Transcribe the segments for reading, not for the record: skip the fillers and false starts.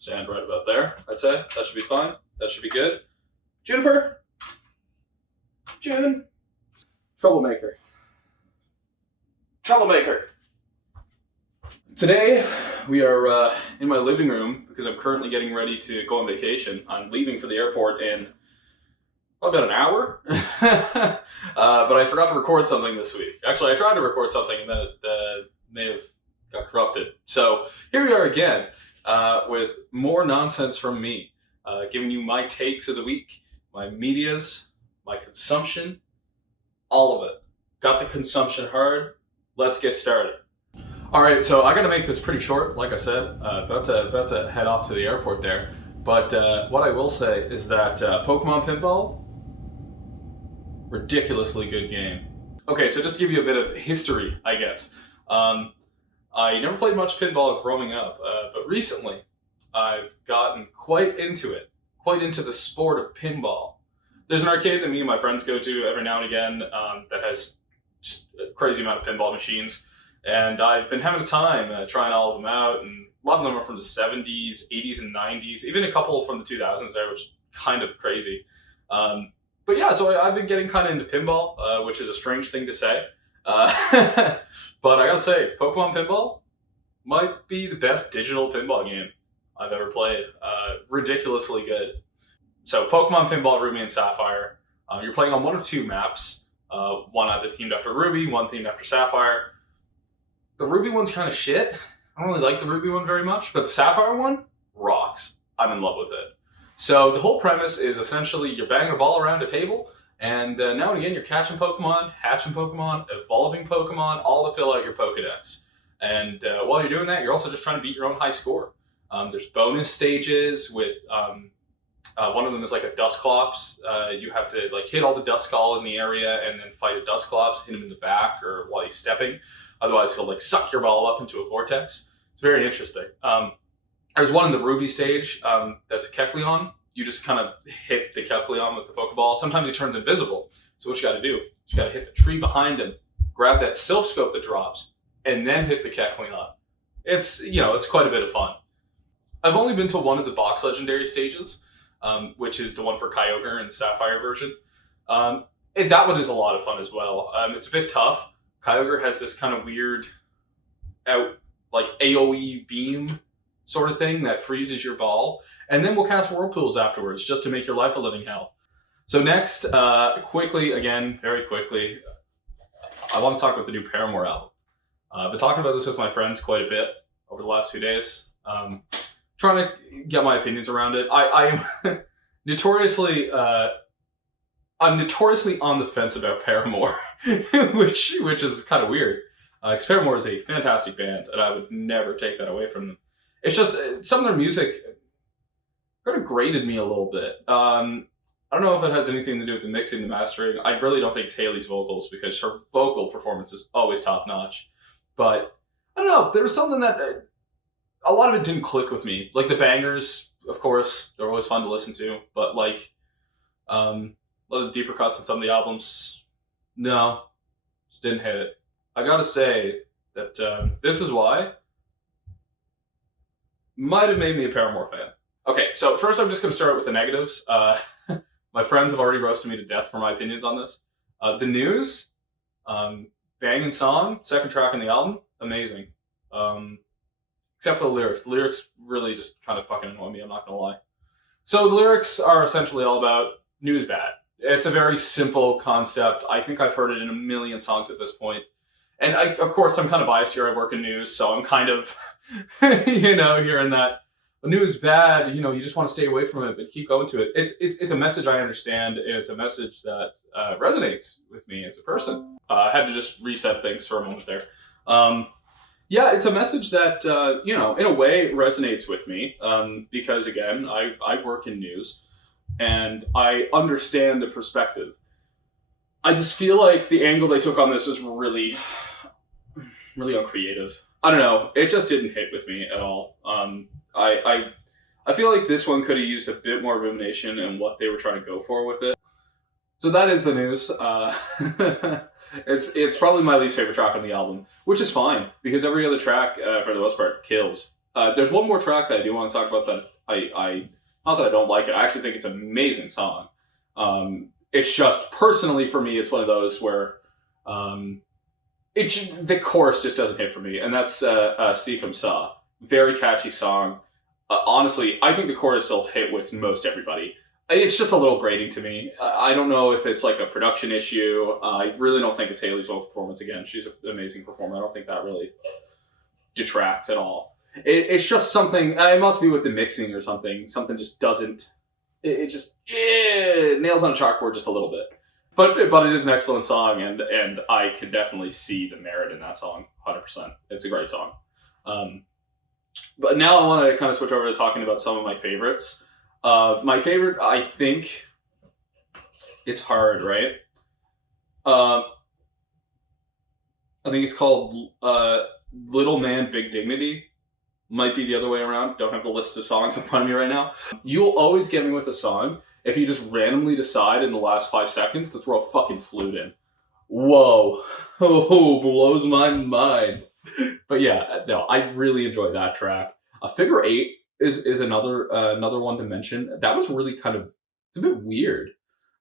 Stand right about there, I'd say. That should be fine. That should be good. Juniper? June? Troublemaker. Troublemaker. Today, we are in my living room because I'm currently getting ready to go on vacation. I'm leaving for the airport in about an hour. But I forgot to record something this week. Actually, I tried to record something and then it may have got corrupted. So here we are again with more nonsense from me, giving you my takes of the week, my medias, my consumption, all of it. Got the consumption hard. Let's get started. All right, so I got to make this pretty short. Like I said, about to head off to the airport there. But what I will say is that Pokemon Pinball, ridiculously good game. Okay, so just to give you a bit of history, I guess. I never played much pinball growing up, but recently I've gotten quite into it, quite into the sport of pinball. There's an arcade that me and my friends go to every now and again that has just a crazy amount of pinball machines. And I've been having a time trying all of them out, and a lot of them are from the 70s, 80s, and 90s, even a couple from the 2000s there, which is kind of crazy. But yeah, so I've been getting kind of into pinball, which is a strange thing to say. But I gotta say, Pokemon Pinball might be the best digital pinball game I've ever played. Ridiculously good. So Pokemon Pinball Ruby and Sapphire, you're playing on one of two maps, one either themed after Ruby, one themed after Sapphire. The Ruby one's kind of shit. I don't really like the Ruby one very much, but the Sapphire one rocks. I'm in love with it. So the whole premise is essentially you're banging a ball around a table, and now and again you're catching Pokemon, hatching Pokemon, evolving Pokemon, all to fill out your Pokedex. And while you're doing that, you're also just trying to beat your own high score. There's bonus stages with one of them is like a Dusclops. You have to like hit all the Duskull in the area and then fight a Dusclops, hit him in the back or while he's stepping. Otherwise, he'll like suck your ball up into a vortex. It's very interesting. There's one in the Ruby stage that's a Kecleon. You just kind of hit the Kecleon with the Pokeball. Sometimes he turns invisible. So what you got to do? You got to hit the tree behind him, grab that Silph Scope that drops, and then hit the Kecleon. It's quite a bit of fun. I've only been to one of the box legendary stages, which is the one for Kyogre in the Sapphire version. And that one is a lot of fun as well. It's a bit tough. Kyogre has this kind of weird like AoE beam sort of thing that freezes your ball, and then we'll cast Whirlpools afterwards just to make your life a living hell. So next, very quickly, I want to talk about the new Paramore album. I've been talking about this with my friends quite a bit over the last few days, trying to get my opinions around it. I'm notoriously on the fence about Paramore, which is kind of weird. Because Paramore is a fantastic band, and I would never take that away from them. It's just some of their music kind of grated me a little bit. I don't know if it has anything to do with the mixing, the mastering. I really don't think it's Haley's vocals because her vocal performance is always top notch. But I don't know. There was something that a lot of it didn't click with me. Like the bangers, of course, they're always fun to listen to. But like a lot of the deeper cuts in some of the albums, no, just didn't hit it. I gotta say that This Is Why might have made me a Paramore fan. Okay, so first I'm just going to start with the negatives. My friends have already roasted me to death for my opinions on this. The news, banging song, second track on the album, amazing. Except for the lyrics. The lyrics really just kind of fucking annoy me, I'm not going to lie. So the lyrics are essentially all about news bad. It's a very simple concept. I think I've heard it in a million songs at this point. And of course, I'm kind of biased here. I work in news, so I'm kind of, hearing that news bad. You just want to stay away from it, but keep going to it. It's a message I understand, and it's a message that resonates with me as a person. I had to just reset things for a moment there. Yeah, it's a message that in a way resonates with me because again, I work in news, and I understand the perspective. I just feel like the angle they took on this was really uncreative. I don't know. It just didn't hit with me at all. I feel like this one could have used a bit more rumination in what they were trying to go for with it. So that is the news. It's probably my least favorite track on the album, which is fine because every other track, for the most part, kills. There's one more track that I do want to talk about that I not that I don't like it. I actually think it's an amazing song. It's just personally for me, it's one of those where the chorus just doesn't hit for me, and that's "See Comme Ça." Very catchy song. Honestly, I think the chorus will hit with most everybody. It's just a little grating to me. I don't know if it's like a production issue. I really don't think it's Haley's vocal performance. Again, she's an amazing performer. I don't think that really detracts at all. It's just something. It must be with the mixing or something. Something just doesn't. It just nails on a chalkboard just a little bit. But it is an excellent song, and I can definitely see the merit in that song. 100%. It's a great song. But now I want to kind of switch over to talking about some of my favorites. My favorite, I think, it's hard, right? I think it's called Little Man, Big Dignity. Might be the other way around. Don't have the list of songs in front of me right now. You'll always get me with a song if you just randomly decide in the last 5 seconds to throw a fucking flute in. Whoa. Oh, blows my mind. But yeah, no, I really enjoy that track. Figure Eight is another one to mention. That was really kind of, it's a bit weird.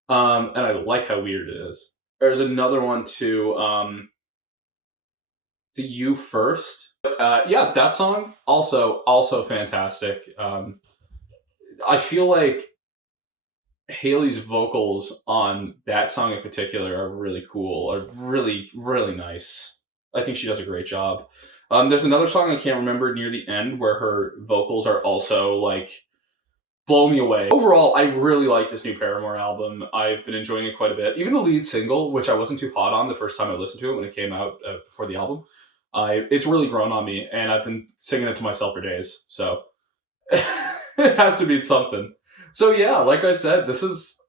And I like how weird it is. There's another one too. To You First. Yeah, that song also fantastic. I feel like Haley's vocals on that song in particular are really cool, are really nice. I think she does a great job. There's another song I can't remember near the end where her vocals are also like blow me away. Overall, I really like this new Paramore album. I've been enjoying it quite a bit. Even the lead single, which I wasn't too hot on the first time I listened to it when it came out before the album, it's really grown on me, and I've been singing it to myself for days. So it has to be something. So yeah, like I said, this is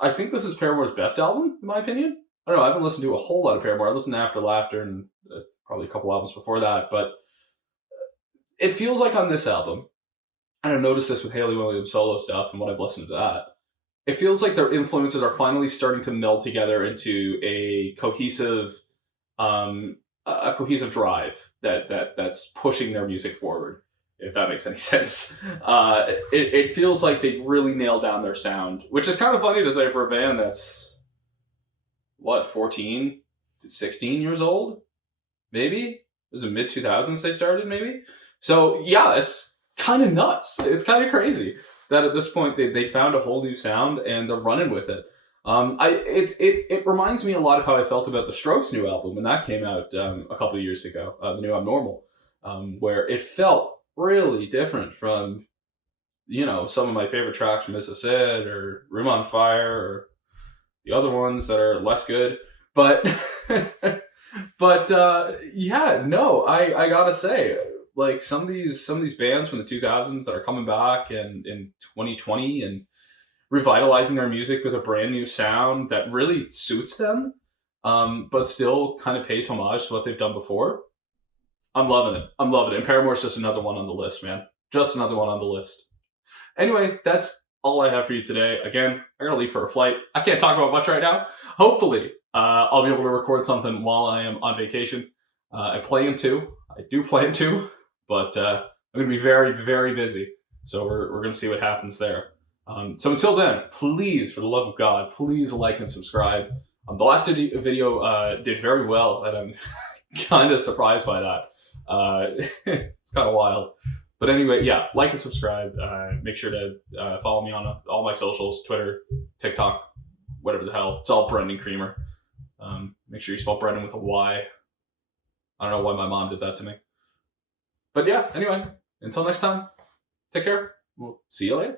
I think this is Paramore's best album in my opinion. I don't know. I haven't listened to a whole lot of Paramore. I listened to After Laughter and probably a couple albums before that, but it feels like on this album, and I've noticed this with Haley Williams solo stuff and what I've listened to that. It feels like their influences are finally starting to meld together into a cohesive drive that's pushing their music forward, if that makes any sense. It feels like they've really nailed down their sound, which is kind of funny to say for a band that's, what, 14, 16 years old? Maybe? It was in mid-2000s they started, maybe? So, yeah, it's kind of nuts. It's kind of crazy that at this point they found a whole new sound and they're running with it. It reminds me a lot of how I felt about the Strokes' new album when that came out a couple of years ago, the new Abnormal, where it felt really different from, some of my favorite tracks from Miss Acid or Room on Fire or the other ones that are less good. But, yeah, no, I gotta say, like some of these bands from the 2000s that are coming back and in 2020 and revitalizing their music with a brand new sound that really suits them, but still kind of pays homage to what they've done before. I'm loving it. And Paramore's just another one on the list, man. Just another one on the list. Anyway, that's all I have for you today. Again, I gotta leave for a flight. I can't talk about much right now. Hopefully, I'll be able to record something while I am on vacation. I do plan to, but I'm gonna be very, very busy. So we're gonna see what happens there. So until then, please, for the love of God, please like and subscribe. The last video did very well, and I'm kind of surprised by that. It's kind of wild. But anyway, yeah, like and subscribe. Make sure to follow me on all my socials, Twitter, TikTok, whatever the hell. It's all Brendan Creamer. Make sure you spell Brendan with a Y. I don't know why my mom did that to me. But yeah, anyway, until next time, take care. We'll see you later.